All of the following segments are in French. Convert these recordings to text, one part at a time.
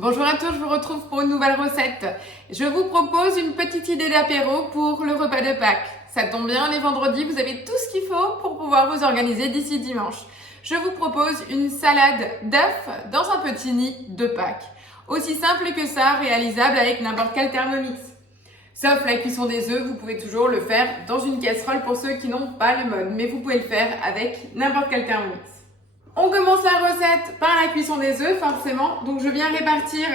Bonjour à tous, je vous retrouve pour une nouvelle recette. Je vous propose une petite idée d'apéro pour le repas de Pâques. Ça tombe bien, les vendredis, vous avez tout ce qu'il faut pour pouvoir vous organiser d'ici dimanche. Je vous propose une salade d'œufs dans un petit nid de Pâques. Aussi simple que ça, réalisable avec n'importe quel Thermomix. Sauf la cuisson des œufs, vous pouvez toujours le faire dans une casserole pour ceux qui n'ont pas le mode, mais vous pouvez le faire avec n'importe quel Thermomix. On commence la recette par la cuisson des œufs, forcément. Donc je viens répartir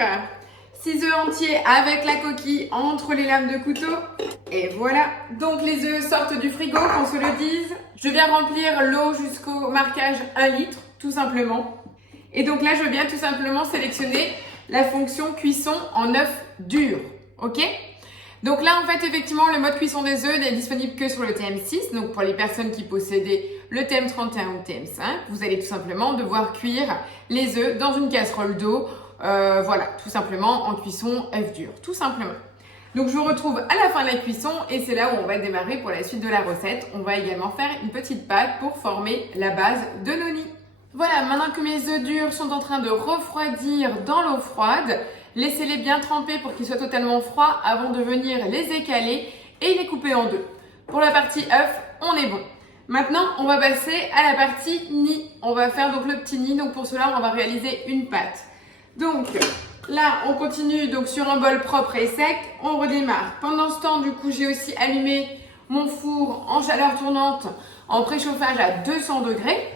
6 œufs entiers avec la coquille entre les lames de couteau. Et voilà. Donc les œufs sortent du frigo, qu'on se le dise. Je viens remplir l'eau jusqu'au marquage 1 litre, tout simplement. Et donc là, je viens tout simplement sélectionner la fonction cuisson en œuf dur. Ok ? Donc là, en fait, effectivement, le mode cuisson des œufs n'est disponible que sur le TM6. Donc pour les personnes qui possédaient le TM31 ou le TM5, vous allez tout simplement devoir cuire les œufs dans une casserole d'eau. Voilà, tout simplement en cuisson œuf dur, tout simplement. Donc je vous retrouve à la fin de la cuisson et c'est là où on va démarrer pour la suite de la recette. On va également faire une petite pâte pour former la base de nos nids. Voilà, maintenant que mes œufs durs sont en train de refroidir dans l'eau froide, laissez-les bien tremper pour qu'ils soient totalement froids avant de venir les écaler et les couper en deux. Pour la partie œuf, on est bon. Maintenant, on va passer à la partie nid. On va faire donc le petit nid. Donc pour cela, on va réaliser une pâte. Donc là, on continue donc sur un bol propre et sec. On redémarre. Pendant ce temps, du coup, j'ai aussi allumé mon four en chaleur tournante en préchauffage à 200 degrés.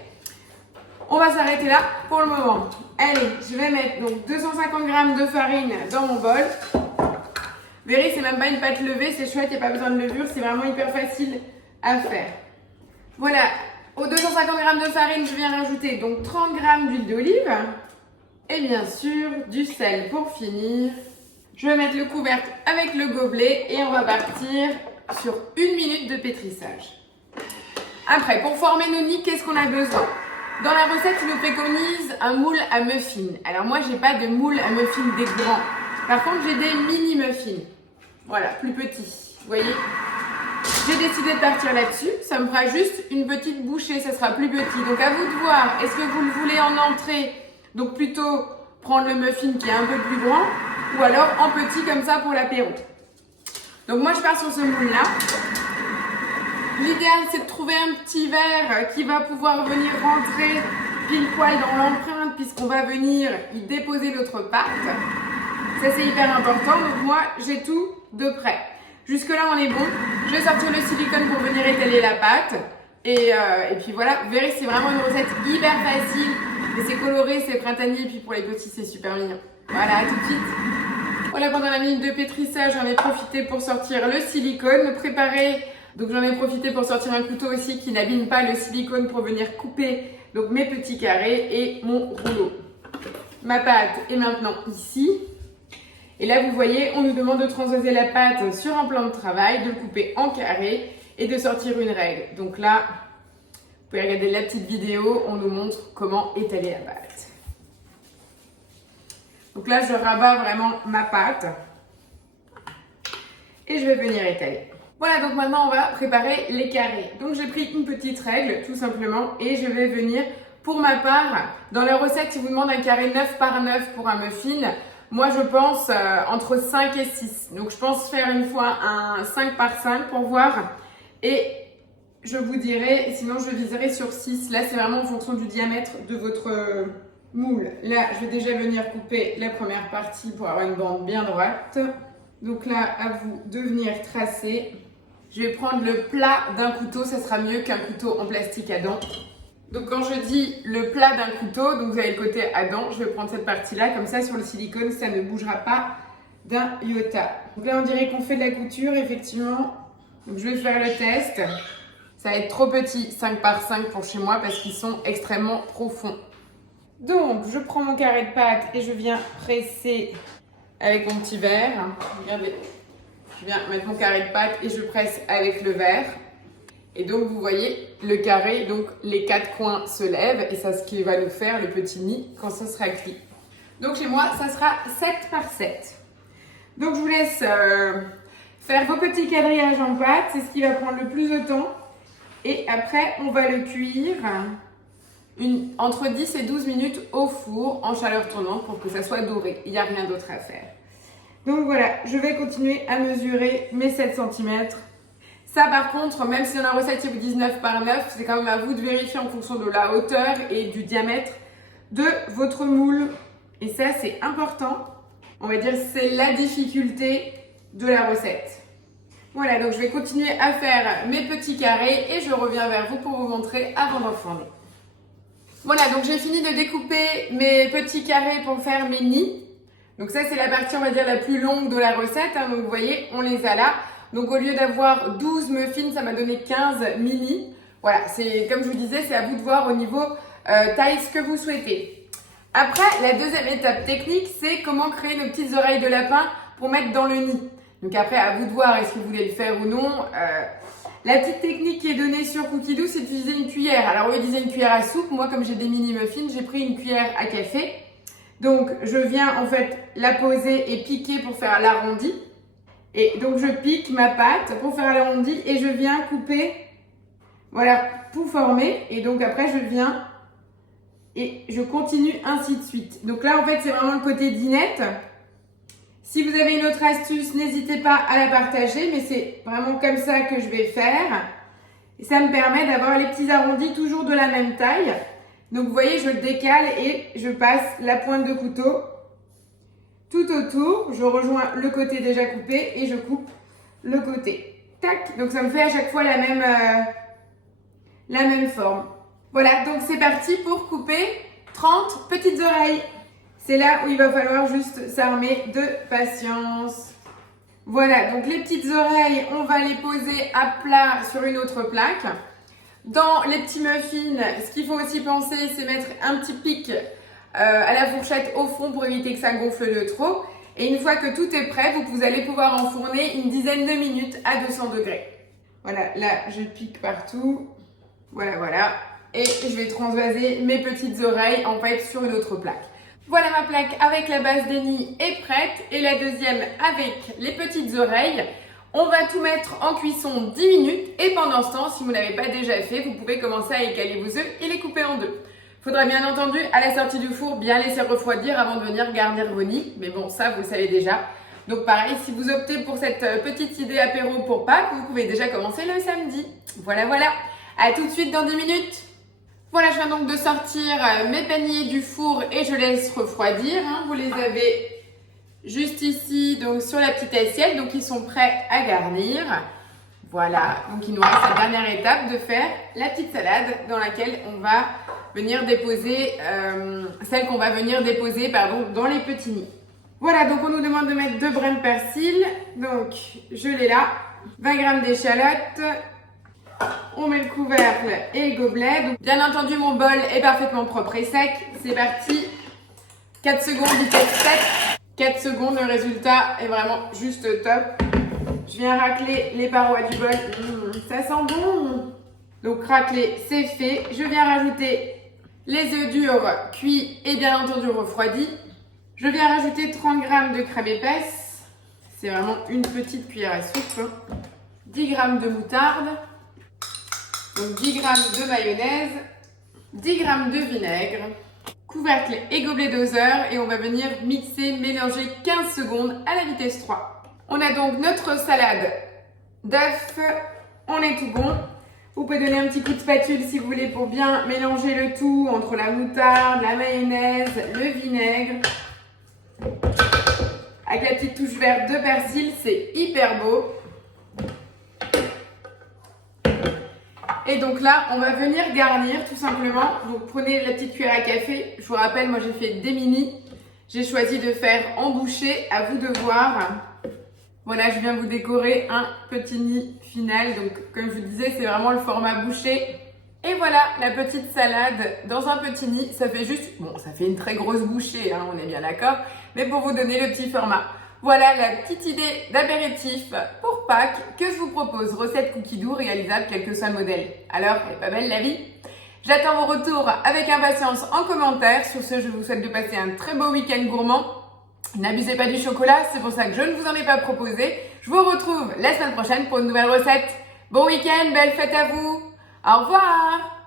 On va s'arrêter là pour le moment. Allez, je vais mettre donc 250 g de farine dans mon bol. Vous verrez, c'est même pas une pâte levée, c'est chouette, il n'y a pas besoin de levure, c'est vraiment hyper facile à faire. Voilà, aux 250 g de farine, je viens rajouter donc 30 g d'huile d'olive et bien sûr du sel pour finir. Je vais mettre le couvercle avec le gobelet et on va partir sur 1 minute de pétrissage. Après, pour former nos nids, qu'est-ce qu'on a besoin ? Dans la recette, il nous préconise un moule à muffins. Alors moi, j'ai pas de moule à muffins des grands. Par contre, j'ai des mini muffins. Voilà, plus petits. Vous voyez ? J'ai décidé de partir là-dessus. Ça me fera juste une petite bouchée, ça sera plus petit. Donc à vous de voir, est-ce que vous le voulez en entrée ? Donc plutôt prendre le muffin qui est un peu plus grand ou alors en petit comme ça pour l'apéro. Donc moi, je pars sur ce moule-là. L'idéal, c'est de trouver un petit verre qui va pouvoir venir rentrer pile poil dans l'empreinte puisqu'on va venir y déposer notre pâte. Ça, c'est hyper important. Donc moi, j'ai tout de prêt. Jusque-là, on est bon. Je vais sortir le silicone pour venir étaler la pâte. Et puis voilà, vous verrez, c'est vraiment une recette hyper facile. Et c'est coloré, c'est printanier. Et puis pour les petits, c'est super mignon. Voilà, à tout de suite. Voilà, pendant la minute de pétrissage, j'en ai profité pour sortir le silicone, préparer. Donc j'en ai profité pour sortir un couteau aussi qui n'abîme pas le silicone pour venir couper donc mes petits carrés et mon rouleau. Ma pâte est maintenant ici. Et là vous voyez, on nous demande de transposer la pâte sur un plan de travail, de le couper en carrés et de sortir une règle. Donc là, vous pouvez regarder la petite vidéo, on nous montre comment étaler la pâte. Donc là je rabats vraiment ma pâte et je vais venir étaler. Voilà, donc maintenant on va préparer les carrés. Donc j'ai pris une petite règle tout simplement et je vais venir, pour ma part, dans la recette, il vous demande un carré 9 par 9 pour un muffin. Moi je pense entre 5 et 6. Donc je pense faire une fois un 5 par 5 pour voir. Et je vous dirai, sinon je viserai sur 6. Là c'est vraiment en fonction du diamètre de votre moule. Là je vais déjà venir couper la première partie pour avoir une bande bien droite. Donc là, à vous de venir tracer. Je vais prendre le plat d'un couteau, ça sera mieux qu'un couteau en plastique à dents. Donc quand je dis le plat d'un couteau, donc vous avez le côté à dents, je vais prendre cette partie-là, comme ça sur le silicone, ça ne bougera pas d'un iota. Donc là on dirait qu'on fait de la couture, effectivement. Donc je vais faire le test. Ça va être trop petit, 5 par 5 pour chez moi, parce qu'ils sont extrêmement profonds. Donc je prends mon carré de pâte et je viens presser avec mon petit verre. Regardez. Je viens mettre mon carré de pâte et je presse avec le verre. Et donc, vous voyez, le carré, donc les 4 coins se lèvent et c'est ce qui va nous faire le petit nid quand ça sera cuit. Donc, chez moi, ça sera 7 par 7. Donc, je vous laisse faire vos petits quadrillages en pâte. C'est ce qui va prendre le plus de temps. Et après, on va le cuire entre 10 et 12 minutes au four en chaleur tournante pour que ça soit doré. Il n'y a rien d'autre à faire. Donc voilà, je vais continuer à mesurer mes 7 cm. Ça par contre, même si dans la recette il vous dit 9 par 9, c'est quand même à vous de vérifier en fonction de la hauteur et du diamètre de votre moule. Et ça c'est important. On va dire c'est la difficulté de la recette. Voilà, donc je vais continuer à faire mes petits carrés et je reviens vers vous pour vous montrer avant d'enfourner. Voilà, donc j'ai fini de découper mes petits carrés pour faire mes nids. Donc ça c'est la partie on va dire la plus longue de la recette. Donc vous voyez, on les a là. Donc au lieu d'avoir 12 muffins, ça m'a donné 15 mini. Voilà, c'est comme je vous disais, c'est à vous de voir au niveau taille ce que vous souhaitez. Après, la deuxième étape technique, c'est comment créer nos petites oreilles de lapin pour mettre dans le nid. Donc après, à vous de voir, est-ce que vous voulez le faire ou non. La petite technique qui est donnée sur Cookidoo, c'est d'utiliser une cuillère. Alors au lieu d'utiliser une cuillère à soupe, moi comme j'ai des mini muffins, j'ai pris une cuillère à café. Donc je viens en fait la poser et piquer pour faire l'arrondi. Et donc je pique ma pâte pour faire l'arrondi et je viens couper, voilà, pour former. Et donc après je viens et je continue ainsi de suite. Donc là en fait c'est vraiment le côté dinette. Si vous avez une autre astuce, n'hésitez pas à la partager, mais c'est vraiment comme ça que je vais faire. Et ça me permet d'avoir les petits arrondis toujours de la même taille. Donc vous voyez, je le décale et je passe la pointe de couteau tout autour. Je rejoins le côté déjà coupé et je coupe le côté. Tac, donc ça me fait à chaque fois la même forme. Voilà, donc c'est parti pour couper 30 petites oreilles. C'est là où il va falloir juste s'armer de patience. Voilà, donc les petites oreilles, on va les poser à plat sur une autre plaque. Dans les petits muffins, ce qu'il faut aussi penser, c'est mettre un petit pic à la fourchette au fond pour éviter que ça gonfle de trop. Et une fois que tout est prêt, vous allez pouvoir enfourner une dizaine de minutes à 200 degrés. Voilà, là, je pique partout. Voilà, voilà. Et je vais transvaser mes petites oreilles en fait sur une autre plaque. Voilà, ma plaque avec la base des nids est prête et la deuxième avec les petites oreilles. On va tout mettre en cuisson 10 minutes et pendant ce temps, si vous ne l'avez pas déjà fait, vous pouvez commencer à écaler vos œufs et les couper en deux. Il faudra bien entendu, à la sortie du four, bien laisser refroidir avant de venir garnir vos nids. Mais bon, ça, vous le savez déjà. Donc pareil, si vous optez pour cette petite idée apéro pour Pâques, vous pouvez déjà commencer le samedi. Voilà, voilà. À tout de suite dans 10 minutes. Voilà, je viens donc de sortir mes beignets du four et je laisse refroidir. Vous les avez juste ici, donc sur la petite assiette. Donc, ils sont prêts à garnir. Voilà, donc il nous reste la dernière étape de faire la petite salade dans laquelle on va venir déposer, dans les petits nids. Voilà, donc on nous demande de mettre 2 brins de persil. Donc, je l'ai là. 20 g d'échalotes. On met le couvercle et le gobelet. Donc, bien entendu, mon bol est parfaitement propre et sec. C'est parti. 4 secondes, vitesse 7. 4 secondes, le résultat est vraiment juste top. Je viens racler les parois du bol. Ça sent bon. Donc, racler, c'est fait. Je viens rajouter les œufs durs, cuits et bien entendu refroidis. Je viens rajouter 30 g de crème épaisse. C'est vraiment une petite cuillère à soupe. 10 g de moutarde. Donc 10 g de mayonnaise, 10 g de vinaigre, couvercle et gobelet doseur et on va venir mixer, mélanger 15 secondes à la vitesse 3. On a donc notre salade d'œufs, on est tout bon. Vous pouvez donner un petit coup de spatule si vous voulez pour bien mélanger le tout entre la moutarde, la mayonnaise, le vinaigre. Avec la petite touche verte de persil, c'est hyper beau. Et donc là, on va venir garnir tout simplement. Donc prenez la petite cuillère à café. Je vous rappelle, moi j'ai fait des mini. J'ai choisi de faire en bouchée. À vous de voir. Voilà, je viens vous décorer un petit nid final. Donc comme je vous disais, c'est vraiment le format bouchée. Et voilà, la petite salade dans un petit nid. Ça fait juste, bon, ça fait une très grosse bouchée, on est bien d'accord. Mais pour vous donner le petit format. Voilà la petite idée d'apéritif pour Pâques que je vous propose. Recette Cookidoo réalisable quel que soit le modèle. Alors, elle est pas belle la vie? J'attends vos retours avec impatience en commentaire. Sur ce, je vous souhaite de passer un très beau week-end gourmand. N'abusez pas du chocolat, c'est pour ça que je ne vous en ai pas proposé. Je vous retrouve la semaine prochaine pour une nouvelle recette. Bon week-end, belle fête à vous. Au revoir!